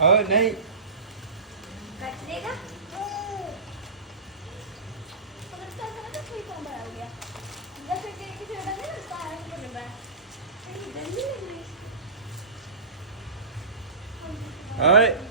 नहीं कट देगा अगर तो ऐसा ना तो कोई कौन बड़ा हो गया जैसे कि किसी ने डाले ना तो आया तो बड़ा है गंदी लग रही है ơi